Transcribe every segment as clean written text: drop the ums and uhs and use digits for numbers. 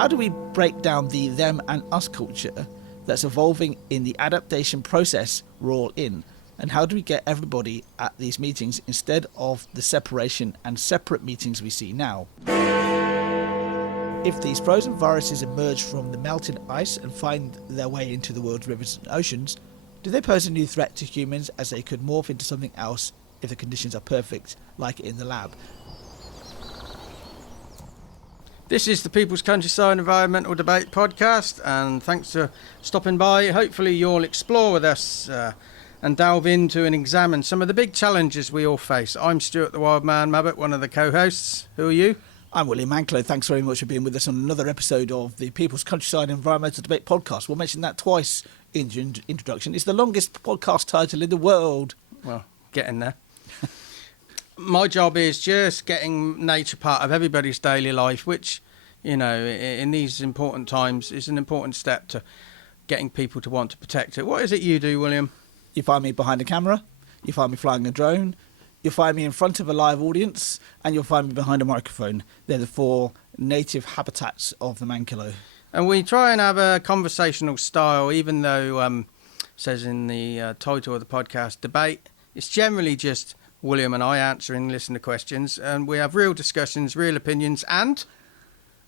How do we break down the them and us culture that's evolving in the adaptation process we're all in? And how do we get everybody at these meetings instead of the separation and separate meetings we see now? If these frozen viruses emerge from the melting ice and find their way into the world's rivers and oceans, do they pose a new threat to humans, as they could morph into something else if the conditions are perfect, like in the lab? This is the People's Countryside Environmental Debate Podcast, and thanks for stopping by. Hopefully you'll explore with us and delve into and examine some of the big challenges we all face. I'm Stuart the Wild Man Mabbott, one of the co-hosts. Who are you? I'm William Anklow. Thanks very much for being with us on another episode of the People's Countryside Environmental Debate Podcast. We'll mention that twice in the introduction. It's the longest podcast title in the world. Well, getting there. My job is just getting nature part of everybody's daily life, which, you know, in these important times is an important step to getting people to want to protect it. What is it you do, William? You find me behind a camera, you find me flying a drone, you'll find me in front of a live audience, and you'll find me behind a microphone. They're the four native habitats of the Mankilo. And we try and have a conversational style, even though it says in the title of the podcast, debate. It's generally just William and I answering listener questions, and we have real discussions, real opinions, and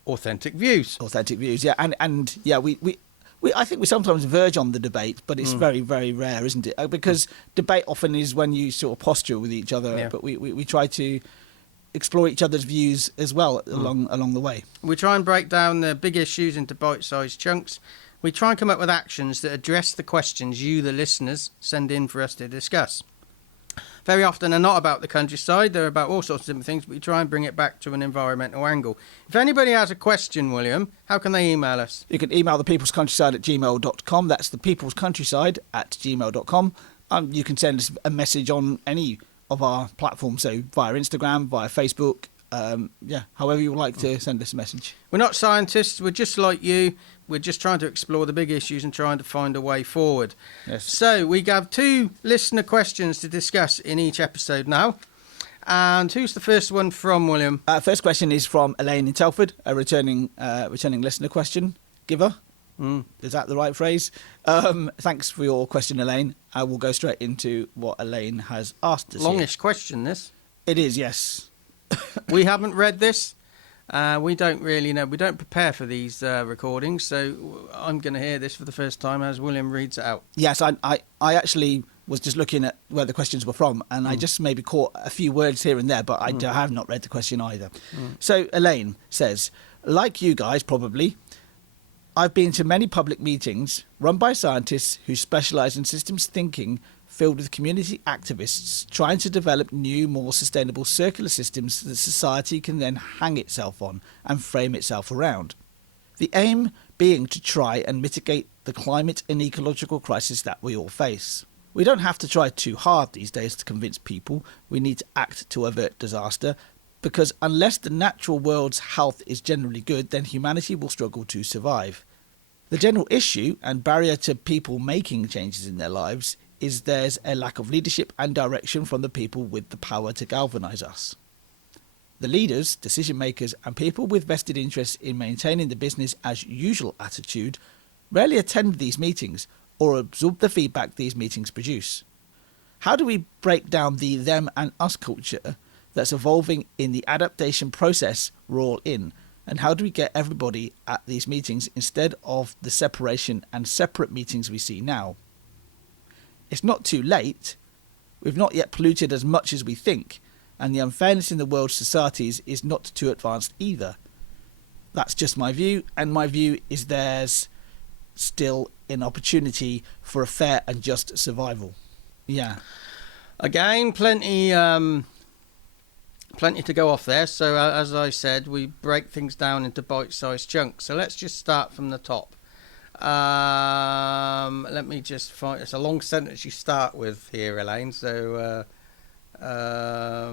authentic views. Authentic views, yeah. And yeah, I think we sometimes verge on the debate, but it's very, very rare, isn't it? Because debate often is when you sort of posture with each other, but we try to explore each other's views as well along the way. We try and break down the big issues into bite-sized chunks. We try and come up with actions that address the questions you, the listeners, send in for us to discuss. Very often they're not about the countryside, they're about all sorts of different things, but we try and bring it back to an environmental angle. If anybody has a question, William, how can they email us? You can email thepeoplescountryside@gmail.com. That's thepeoplescountryside@gmail.com. You can send us a message on any of our platforms, so via Instagram, via Facebook, however you would like to send us a message. We're not scientists, we're just like you. We're just trying to explore the big issues and trying to find a way forward. Yes. So we have two listener questions to discuss in each episode now. And who's the first one from, William? First question is from Elaine in Telford, a returning listener question giver. Is that the right phrase? Thanks for your question, Elaine. I will go straight into what Elaine has asked us. Longish question, this. It is, yes. We haven't read this. We don't really know. We don't prepare for these recordings, so I'm going to hear this for the first time as William reads it out. Yes, I actually was just looking at where the questions were from, and I just maybe caught a few words here and there, but I have not read the question either. So Elaine says, like you guys probably, I've been to many public meetings run by scientists who specialise in systems thinking, filled with community activists trying to develop new, more sustainable circular systems that society can then hang itself on and frame itself around. The aim being to try and mitigate the climate and ecological crisis that we all face. We don't have to try too hard these days to convince people we need to act to avert disaster, because unless the natural world's health is generally good, then humanity will struggle to survive. The general issue and barrier to people making changes in their lives is there's a lack of leadership and direction from the people with the power to galvanise us. The leaders, decision makers and people with vested interests in maintaining the business as usual attitude rarely attend these meetings or absorb the feedback these meetings produce. How do we break down the them and us culture that's evolving in the adaptation process we're all in? And how do we get everybody at these meetings instead of the separation and separate meetings we see now? It's not too late. We've not yet polluted as much as we think, and the unfairness in the world's societies is not too advanced either. That's just my view, and my view is there's still an opportunity for a fair and just survival. Yeah. Again, plenty to go off there. So as I said, we break things down into bite-sized chunks. So let's just start from the top. Let me just find. It's a long sentence you start with here, Elaine. So I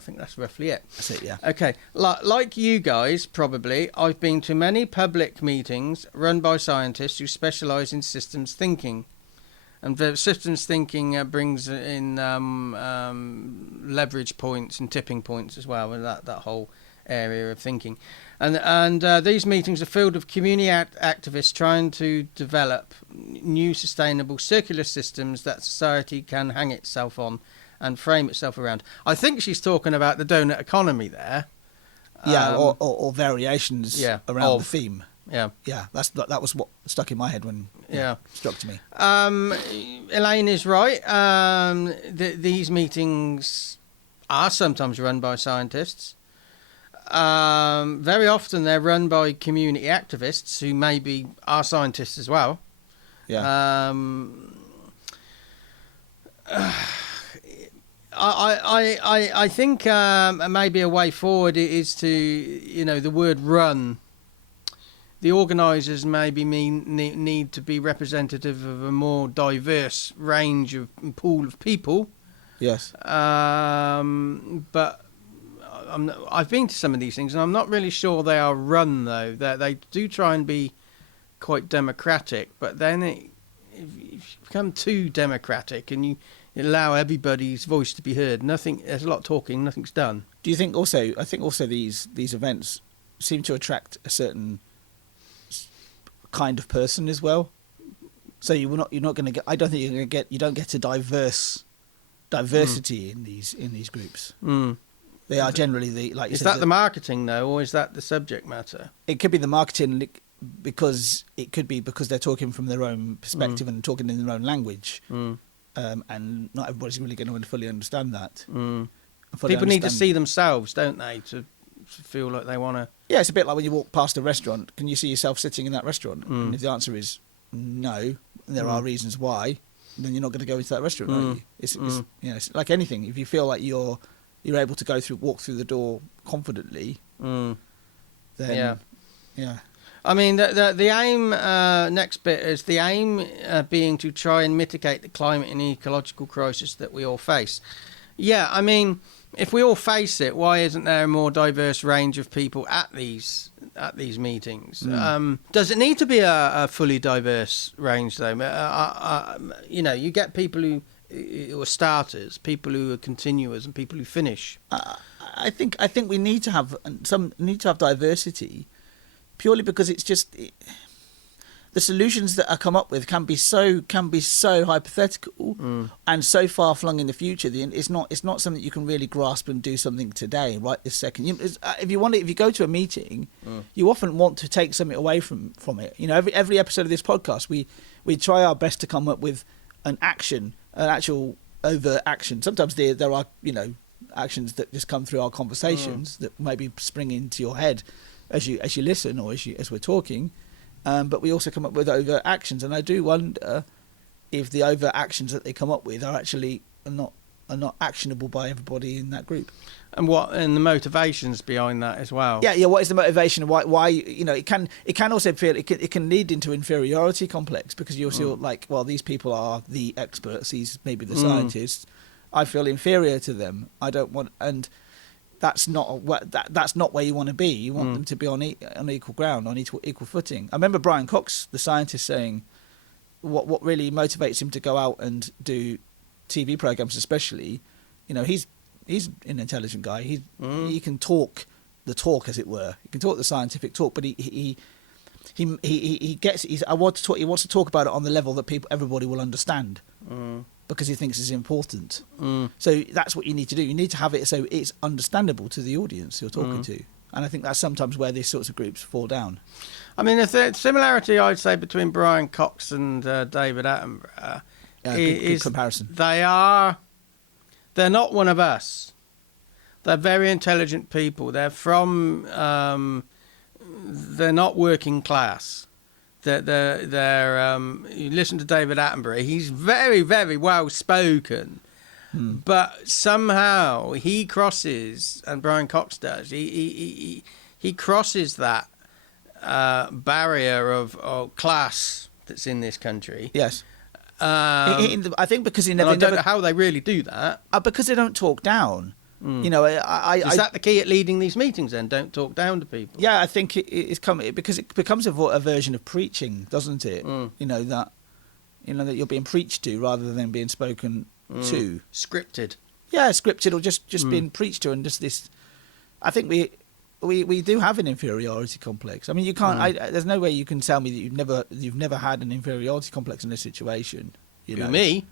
think that's roughly it. That's it, yeah. Okay. Like you guys, probably, I've been to many public meetings run by scientists who specialise in systems thinking. And the systems thinking brings in leverage points and tipping points as well, and that whole area of thinking. And these meetings are filled with community activists trying to develop new sustainable circular systems that society can hang itself on and frame itself around. I think she's talking about the donut economy there. Yeah, or variations around the theme. Yeah. Yeah, that was what stuck in my head when it struck to me. Elaine is right. These meetings are sometimes run by scientists. Very often they're run by community activists who maybe are scientists as well. Yeah. I think maybe a way forward is to, the word run. The organisers maybe need to be representative of a more diverse range of pool of people. Yes. But I've been to some of these things, and I'm not really sure they are run, though. They do try and be quite democratic, but then if you become too democratic and you allow everybody's voice to be heard, there's a lot of talking, nothing's done. Do you think also, I think also these events seem to attract a certain kind of person as well. So you're not going to get, I don't think you're going to get, you don't get a diversity in these groups. They are generally is that the marketing though, or is that the subject matter? It could be the marketing, because they're talking from their own perspective and talking in their own language, and not everybody's really going to fully understand that. People need to see themselves, don't they, to feel like they want to. Yeah, it's a bit like when you walk past a restaurant. Can you see yourself sitting in that restaurant? And if the answer is no, and there are reasons why, then you're not going to go into that restaurant, are you? It's it's like anything. If you feel like you're able to walk through the door confidently, then yeah. I mean, the aim, next bit is the aim being to try and mitigate the climate and ecological crisis that we all face. Yeah, I mean, if we all face it, why isn't there a more diverse range of people at these meetings? Does it need to be a fully diverse range, though? You get people who are starters, people who are continuers, and people who finish. I think we need to have diversity, purely because it's just the solutions that are come up with can be so hypothetical and so far flung in the future. It's not something you can really grasp and do something today, right this second. If you go to a meeting, you often want to take something away from it. Every episode of this podcast, we try our best to come up with an actual overt action. Sometimes there are actions that just come through our conversations that maybe spring into your head as you listen or as we're talking. But we also come up with overt actions, and I do wonder if the overt actions that they come up with are not actionable by everybody in that group. And the motivations behind that as well. Yeah. What is the motivation? Why it can also feel it can lead into inferiority complex, because you feel like, well, these people are the experts, these maybe the scientists. I feel inferior to them. I don't want, and that's not where you want to be. You want them to be on equal ground, on equal footing. I remember Brian Cox, the scientist, saying what really motivates him to go out and do TV programs, especially. He's an intelligent guy. He can talk the talk, as it were. He can talk the scientific talk, but he gets. He wants to talk about it on the level that everybody will understand. Because he thinks it's important. So that's what you need to do. You need to have it so it's understandable to the audience you're talking to. And I think that's sometimes where these sorts of groups fall down. I mean, the similarity, I'd say, between Brian Cox and David Attenborough good comparison. They're not one of us. They're very intelligent people. They're not working class. You listen to David Attenborough, he's very, very well spoken, but somehow he crosses, and Brian Cox does, he crosses that barrier of class that's in this country. Yes. I think because I don't know how they really do that. Because they don't talk down. Is that the key at leading these meetings then? Don't talk down to people. Yeah, I think because it becomes a version of preaching, doesn't it? That you're being preached to rather than being spoken to. Scripted. Yeah, scripted, or just being preached to, and just this. I think we do have an inferiority complex. I mean, you can't. There's no way you can tell me that you've never had an inferiority complex in this situation. You know, me,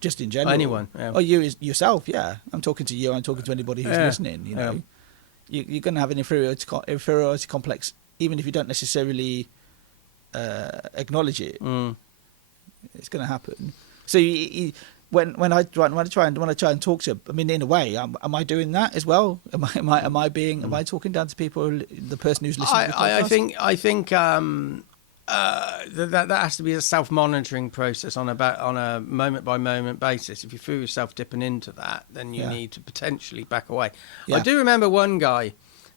just in general. anyone. Yeah. Oh, yourself. Yeah, I'm talking to you. I'm talking to anybody who's listening. You know, you're going to have an inferiority complex, even if you don't necessarily acknowledge it. It's going to happen. So when I try and talk to, I mean, in a way, am I doing that as well? Am I talking down to people, the person who's listening to the podcast? I think that has to be a self-monitoring process on a moment by moment basis. If you feel yourself dipping into that, then you need to potentially back away. I do remember one guy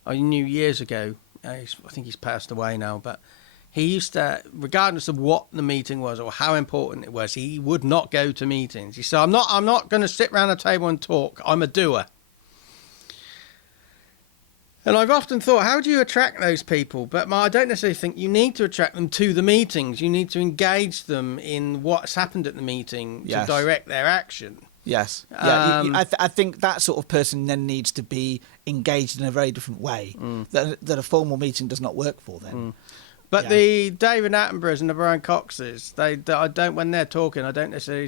I knew years ago. I think he's passed away now, but he used to, regardless of what the meeting was or how important it was, he would not go to meetings. He said, I'm not going to sit around a table and talk. I'm a doer. And I've often thought, how do you attract those people? But I don't necessarily think you need to attract them to the meetings. You need to engage them in what's happened at the meeting to direct their action. Yes. Yeah. I think that sort of person then needs to be engaged in a very different way. That a formal meeting does not work for them. But the David Attenboroughs and the Brian Coxes, I don't, when they're talking, I don't necessarily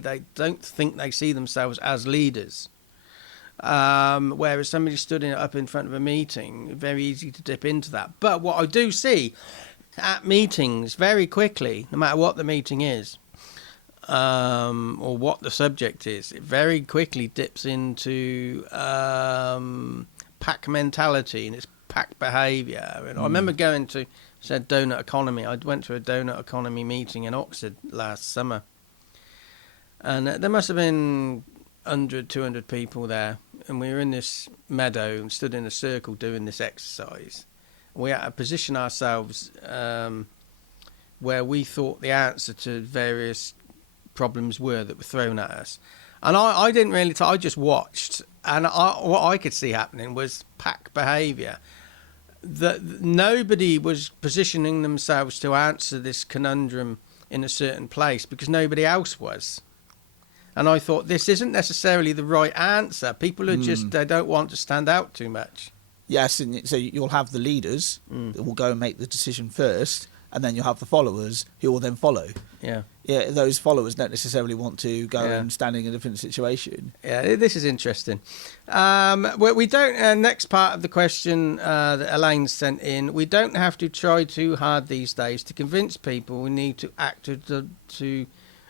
they don't think they see themselves as leaders. Whereas somebody stood up in front of a meeting, very easy to dip into that. But what I do see at meetings very quickly, no matter what the meeting is, or what the subject is, it very quickly dips into pack mentality and it's pack behaviour. And I remember going to donut economy. I went to a donut economy meeting in Oxford last summer, and there must have been 100, 200 people there, and we were in this meadow and stood in a circle doing this exercise. We had to position ourselves where we thought the answer to various problems were that were thrown at us. And I didn't really I just watched, and what I could see happening was pack behaviour. That nobody was positioning themselves to answer this conundrum in a certain place because nobody else was. And I thought, this isn't necessarily the right answer. People are they don't want to stand out too much. Yes, and so you'll have the leaders that will go and make the decision first, and then you'll have the followers who will then follow. Yeah, those followers don't necessarily want to go and stand in a different situation. Yeah, this is interesting. We don't. Next part of the question that Elaine sent in, we don't have to try too hard these days to convince people we need to act to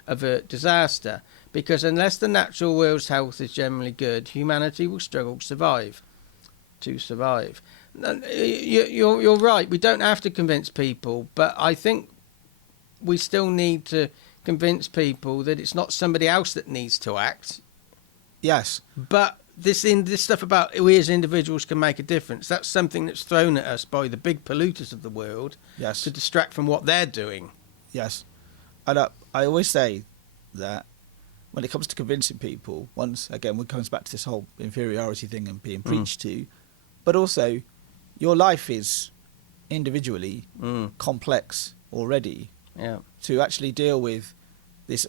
avert disaster, because unless the natural world's health is generally good, humanity will struggle to survive. You're right. We don't have to convince people, but I think we still need to convince people that it's not somebody else that needs to act. Yes. But this stuff about we as individuals can make a difference, that's something that's thrown at us by the big polluters of the world to distract from what they're doing. Yes. And I always say that when it comes to convincing people, once again, it comes back to this whole inferiority thing and being preached to, but also your life is individually complex already. Yeah. To actually deal with this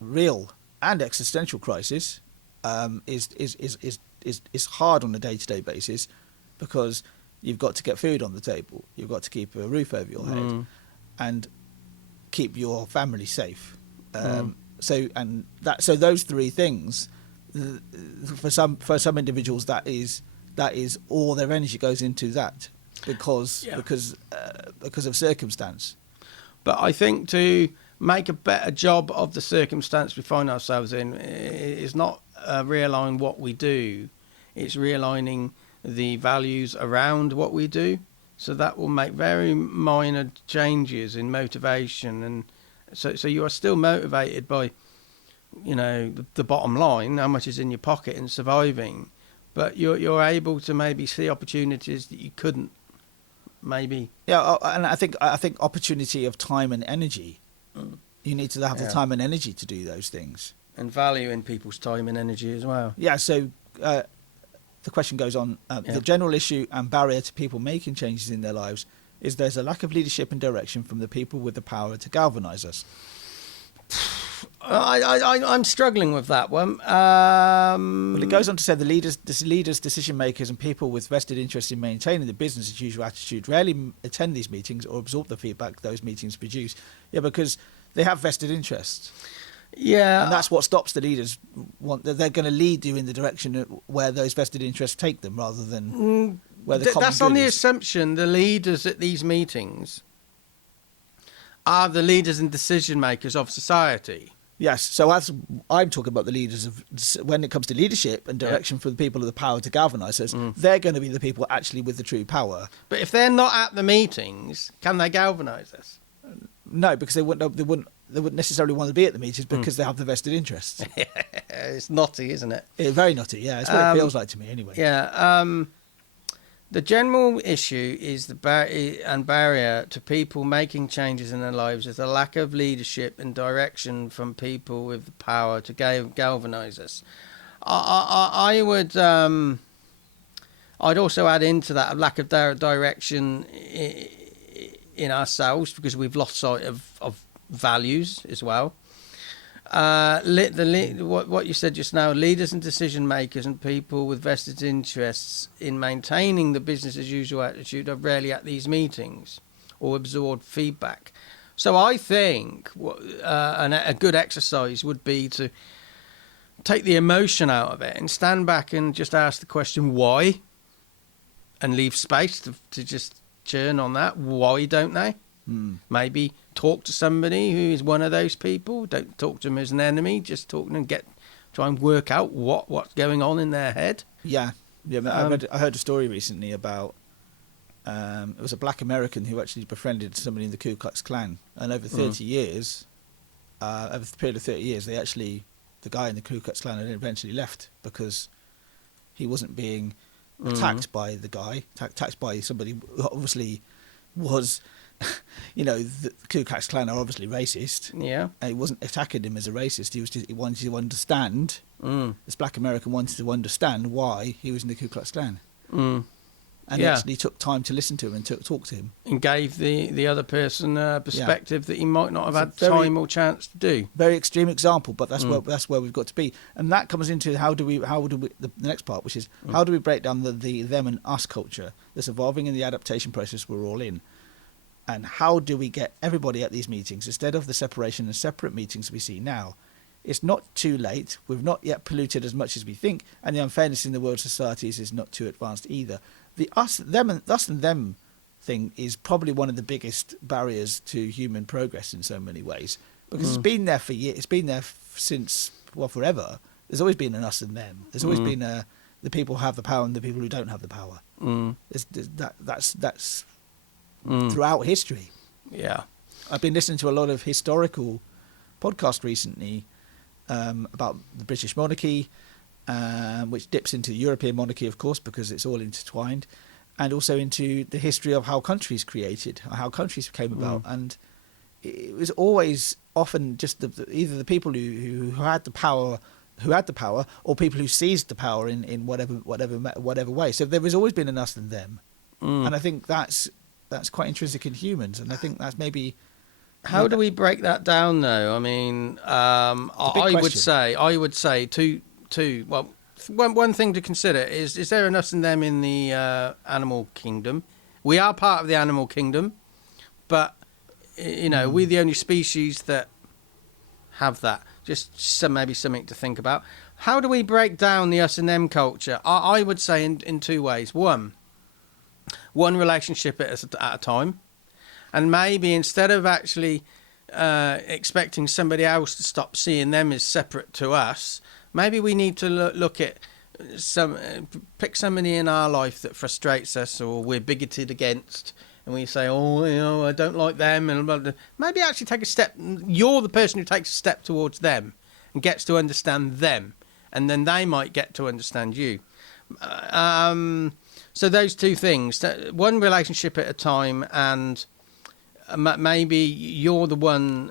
real and existential crisis is hard on a day-to-day basis, because you've got to get food on the table, you've got to keep a roof over your head, and keep your family safe. So those three things, for some individuals, that is all their energy goes into that, because of circumstance. But I think to make a better job of the circumstance we find ourselves in is not realigning what we do, it's realigning the values around what we do. So that will make very minor changes in motivation, and so you are still motivated by, the bottom line, how much is in your pocket and surviving, but you're able to maybe see opportunities that you couldn't. Maybe. Yeah, and I think opportunity of time and energy. You need to have the time and energy to do those things. And value in people's time and energy as well. Yeah, so the question goes on. The general issue and barrier to people making changes in their lives is there's a lack of leadership and direction from the people with the power to galvanise us. I'm struggling with that one. Well, it goes on to say the leaders, decision makers, and people with vested interest in maintaining the business as usual attitude rarely attend these meetings or absorb the feedback those meetings produce. Yeah, because they have vested interests. Yeah, and that's what stops the leaders. They're going to lead you in the direction where those vested interests take them, rather than where the common that's on good the is. assumption the leaders at these meetings are the leaders and decision makers of society. Yes, so as I'm talking about the leaders of, when it comes to leadership and direction for the people of the power to galvanise us, they're going to be the people actually with the true power. But if they're not at the meetings, can they galvanise us? No, because they wouldn't necessarily want to be at the meetings because they have the vested interests. It's naughty, isn't it? It's very naughty, yeah. It's what it feels like to me, anyway. Yeah. The general issue is the barrier to people making changes in their lives is a lack of leadership and direction from people with the power to galvanise us. I would. I'd also add into that a lack of direction in ourselves, because we've lost sight of values as well. What you said just now, leaders and decision makers and people with vested interests in maintaining the business as usual attitude are rarely at these meetings or absorb feedback. So I think a good exercise would be to take the emotion out of it and stand back and just ask the question why, and leave space to just churn on that. Why don't they? Maybe talk to somebody who is one of those people. Don't talk to them as an enemy. Just talk to them and try and work out what's going on in their head. Yeah. I heard a story recently about it was a black American who actually befriended somebody in the Ku Klux Klan, and over 30 years, over the period of 30 years, the guy in the Ku Klux Klan had eventually left because he wasn't being attacked by the guy, attacked by somebody who obviously was. The Ku Klux Klan are obviously racist. Yeah. And he wasn't attacking him as a racist. He wanted to understand. This black American wanted to understand why he was in the Ku Klux Klan. And actually took time to listen to him and talk to him. And gave the other person a perspective that he might not have had time or chance to do. Very extreme example, but that's where we've got to be. And that comes into how do we the next part, which is how do we break down the them and us culture that's evolving in the adaptation process we're all in. And how do we get everybody at these meetings instead of the separation and separate meetings we see now? It's not too late. We've not yet polluted as much as we think, and the unfairness in the world societies is not too advanced either. The us and them thing is probably one of the biggest barriers to human progress in so many ways, because it's been there for years. It's been there since forever. There's always been an us and them. There's always been the people who have the power and the people who don't have the power. That's throughout history. Yeah. I've been listening to a lot of historical podcasts recently about the British monarchy, which dips into the European monarchy, of course, because it's all intertwined, and also into the history of how countries created, how countries came about. And it was always often just either the people who had the power, or people who seized the power in whatever way. So there has always been an us and them. And I think that's quite intrinsic in humans, and I think that's maybe. How do we break that down, though? I mean, I would say two. Well, one thing to consider is there an us and them in the animal kingdom? We are part of the animal kingdom, but we're the only species that have that. Just maybe something to think about. How do we break down the us and them culture? I would say in two ways. One relationship at a time, and maybe instead of actually expecting somebody else to stop seeing them as separate to us, maybe we need to look at pick somebody in our life that frustrates us or we're bigoted against, and we say, I don't like them, and maybe actually take a step. You're the person who takes a step towards them and gets to understand them, and then they might get to understand you. So those two things, one relationship at a time, and maybe you're the one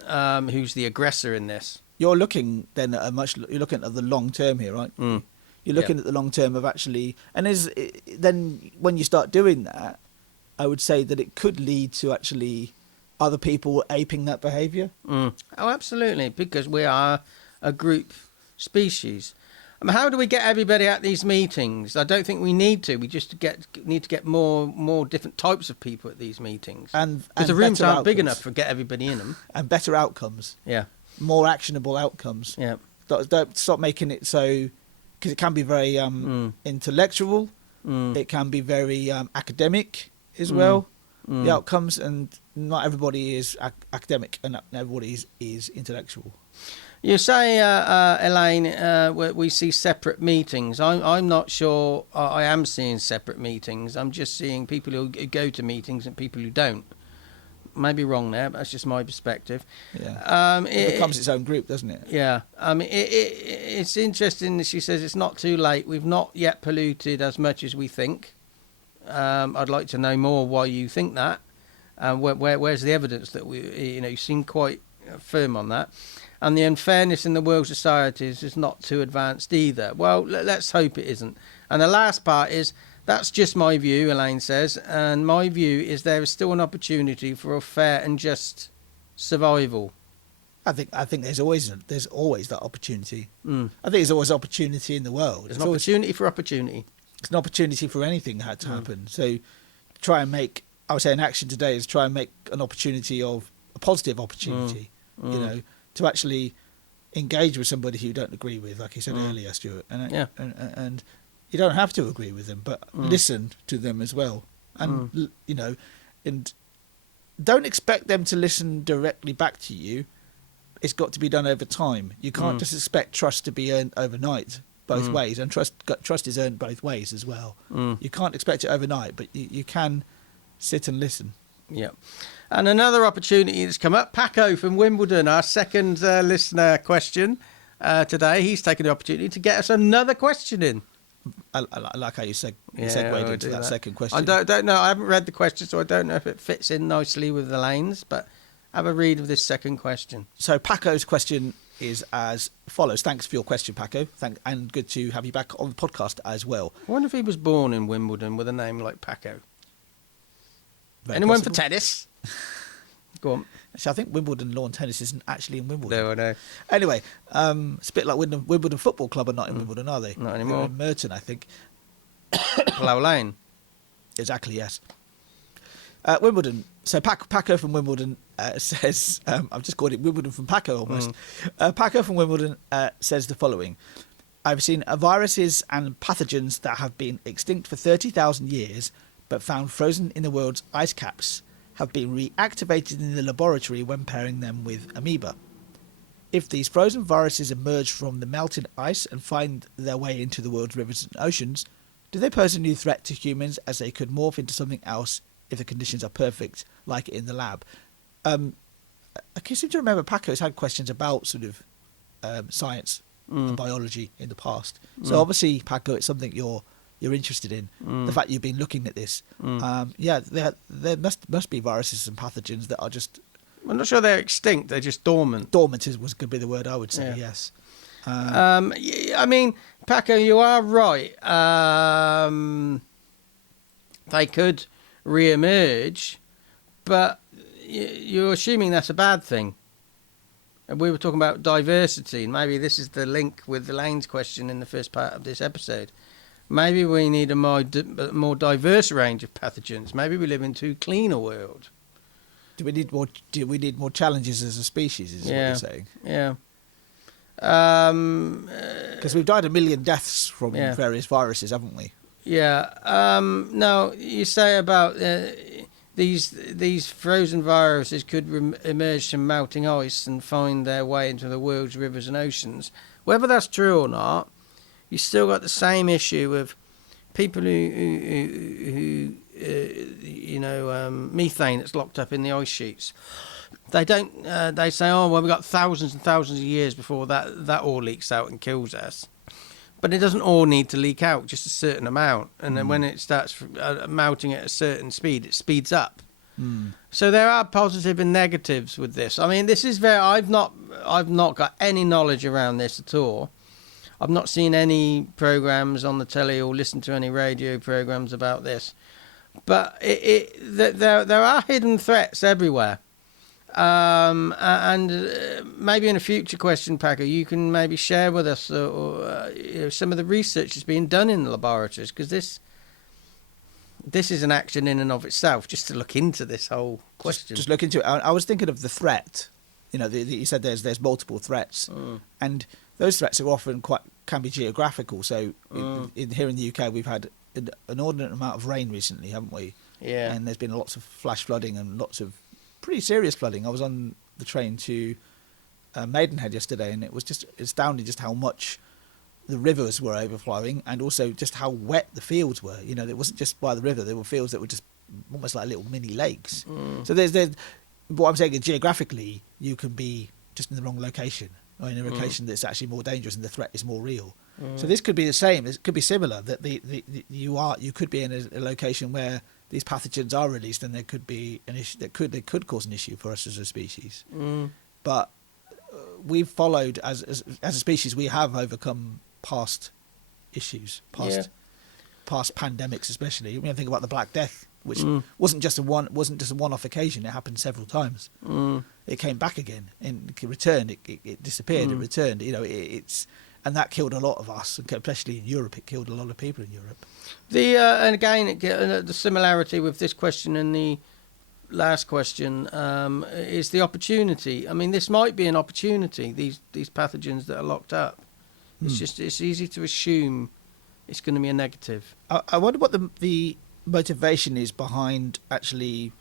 who's the aggressor in this. You're looking then at you're looking at the long term here, right? You're looking at the long term of actually, and then when you start doing that, I would say that it could lead to actually other people aping that behaviour? Oh, absolutely, because we are a group species. How do we get everybody at these meetings? I don't think we need to. We just need to get more different types of people at these meetings. Because the rooms aren't big enough to get everybody in them. And better outcomes. Yeah. More actionable outcomes. Yeah. Don't stop making it so, because it can be very intellectual. It can be very academic as well. The outcomes, and not everybody is academic, and not everybody is intellectual. You say, Elaine, we see separate meetings. I'm not sure I am seeing separate meetings. I'm just seeing people who go to meetings and people who don't. Maybe wrong there, but that's just my perspective. Yeah. It becomes its own group, doesn't it? Yeah. I mean, it's interesting that she says it's not too late. We've not yet polluted as much as we think. I'd like to know more why you think that. Where's the evidence that you seem quite firm on that. And the unfairness in the world societies is not too advanced either. Well, let's hope it isn't. And the last part is, that's just my view, Elaine says, and my view is there is still an opportunity for a fair and just survival. I think there's always that opportunity. I think there's always opportunity in the world. There's an opportunity for opportunity. It's an opportunity for anything that had to happen. So try and make, I would say an action today is try and make an opportunity of a positive opportunity, to actually engage with somebody who you don't agree with, like you said earlier, Stuart. And you don't have to agree with them, but listen to them as well. And, and don't expect them to listen directly back to you. It's got to be done over time. You can't just expect trust to be earned overnight both ways. And trust is earned both ways as well. You can't expect it overnight, but you can sit and listen. Yeah. And another opportunity that's come up, Paco from Wimbledon, our second listener question today. He's taken the opportunity to get us another question in. I like how you segued into that second question. I don't know. I haven't read the question, so I don't know if it fits in nicely with Elaine's, but have a read of this second question. So Paco's question is as follows. Thanks for your question, Paco. And good to have you back on the podcast as well. I wonder if he was born in Wimbledon with a name like Paco. Very Anyone possible. for tennis? Go on. Actually, I think Wimbledon lawn tennis isn't actually in Wimbledon. No, I know. Anyway, it's a bit like Wimbledon Football Club are not in Wimbledon, are they? Not anymore. They're in Merton, I think. Plough Lane. Exactly, yes. Wimbledon. So Paco from Wimbledon says, I've just called it Wimbledon from Paco almost. Paco from Wimbledon says the following. I've seen viruses and pathogens that have been extinct for 30,000 years but found frozen in the world's ice caps have been reactivated in the laboratory when pairing them with amoeba. If these frozen viruses emerge from the melting ice and find their way into the world's rivers and oceans, do they pose a new threat to humans as they could morph into something else if the conditions are perfect, like in the lab? I can seem to remember Paco's had questions about sort of science and biology in the past. So obviously, Paco, it's something you're interested in. The fact you've been looking at this. There must be viruses and pathogens that are just... I'm not sure they're extinct, they're just dormant. Dormant could be the word I would say, yes. I mean, Paco, you are right. They could re-emerge, but you're assuming that's a bad thing. And we were talking about diversity, and maybe this is the link with Elaine's question in the first part of this episode. Maybe we need a more diverse range of pathogens. Maybe we live in too clean a world. Do we need more challenges as a species? Is what you're saying? Yeah. Because we've died 1 million deaths from various viruses, haven't we? Yeah. Now you say about these frozen viruses could emerge from melting ice and find their way into the world's rivers and oceans. Whether that's true or not, you still got the same issue of people who methane that's locked up in the ice sheets. They don't. They say, "Oh, well, we've got thousands and thousands of years before that all leaks out and kills us." But it doesn't all need to leak out, just a certain amount. And then when it starts melting at a certain speed, it speeds up. So there are positives and negatives with this. I mean, this is I've not got any knowledge around this at all. I've not seen any programs on the telly or listened to any radio programs about this. But there are hidden threats everywhere. Maybe in a future question, Packer, you can maybe share with us some of the research that's being done in the laboratories, because this is an action in and of itself, just to look into this whole question. Just look into it. I was thinking of the threat. You said there's multiple threats, and those threats are often can be geographical. So here in the UK, we've had an inordinate amount of rain recently, haven't we? Yeah. And there's been lots of flash flooding and lots of pretty serious flooding. I was on the train to Maidenhead yesterday, and it was just astounding just how much the rivers were overflowing, and also just how wet the fields were. It wasn't just by the river; there were fields that were just almost like little mini lakes. So there's what I'm saying is, geographically, you can be just in the wrong location, or in a location that's actually more dangerous, and the threat is more real. So this could be the same. It could be similar. That you could be in a location where these pathogens are released, and there could be an issue that could cause an issue for us as a species. But we've followed as a species, we have overcome past issues, past pandemics, especially. When I think about the Black Death, which wasn't just a one-off occasion. It happened several times. It came back again, and it returned. It disappeared. It returned. And that killed a lot of us, especially in Europe. It killed a lot of people in Europe. And again, the similarity with this question and the last question is the opportunity. I mean, this might be an opportunity. These pathogens that are locked up. It's easy to assume it's going to be a negative. I wonder what the motivation is behind actually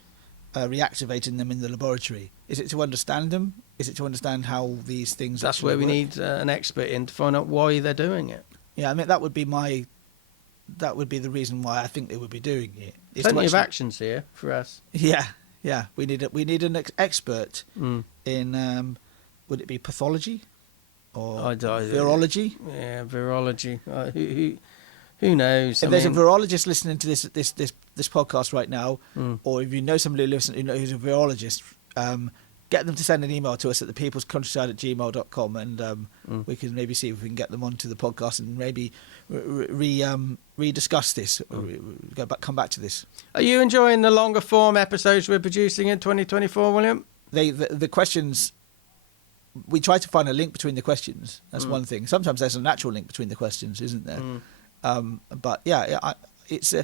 reactivating them in the laboratory. Is it to understand them? Is it to understand how these things? That's where we need an expert in to find out why they're doing it. Yeah, I mean that would be the reason why I think they would be doing it. Plenty of actions here for us. Yeah. We need an expert in would it be pathology or virology? Yeah, virology. Who knows? If there's a virologist listening to this podcast right now, or if you know somebody who's a virologist, get them to send an email to us at thepeoplescountryside@gmail.com, and we can maybe see if we can get them onto the podcast and maybe rediscuss this, or come back to this. Are you enjoying the longer form episodes we're producing in 2024, William? The questions, we try to find a link between the questions. That's one thing. Sometimes there's a natural link between the questions, isn't there? But it's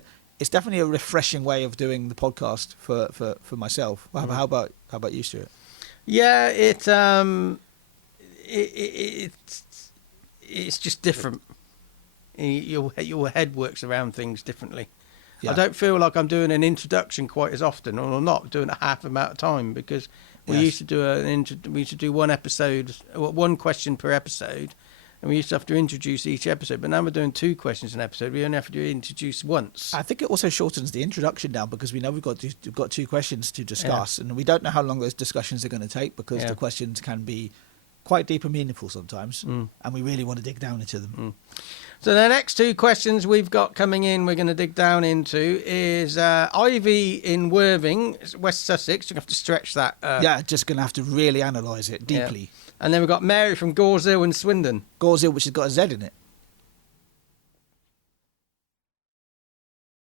definitely a refreshing way of doing the podcast for myself. How about you, Stuart? Yeah, it's just different. Your head works around things differently. Yeah. I don't feel like I'm doing an introduction quite as often, or I'm not doing a half amount of time, because we used to do one question per episode. And we used to have to introduce each episode, but now we're doing 2 questions an episode. We only have to introduce once. I think it also shortens the introduction down, because we know we've got 2 questions to discuss, and we don't know how long those discussions are going to take, because the questions can be quite deep and meaningful sometimes, and we really want to dig down into them. So the next 2 questions we've got coming in, we're going to dig down into, is Ivy in Worthing, West Sussex. You're going to have to stretch that. Just going to have to really analyse it deeply. Yeah. And then we've got Mary from Goreshill in Swindon. Goreshill, which has got a Z in it.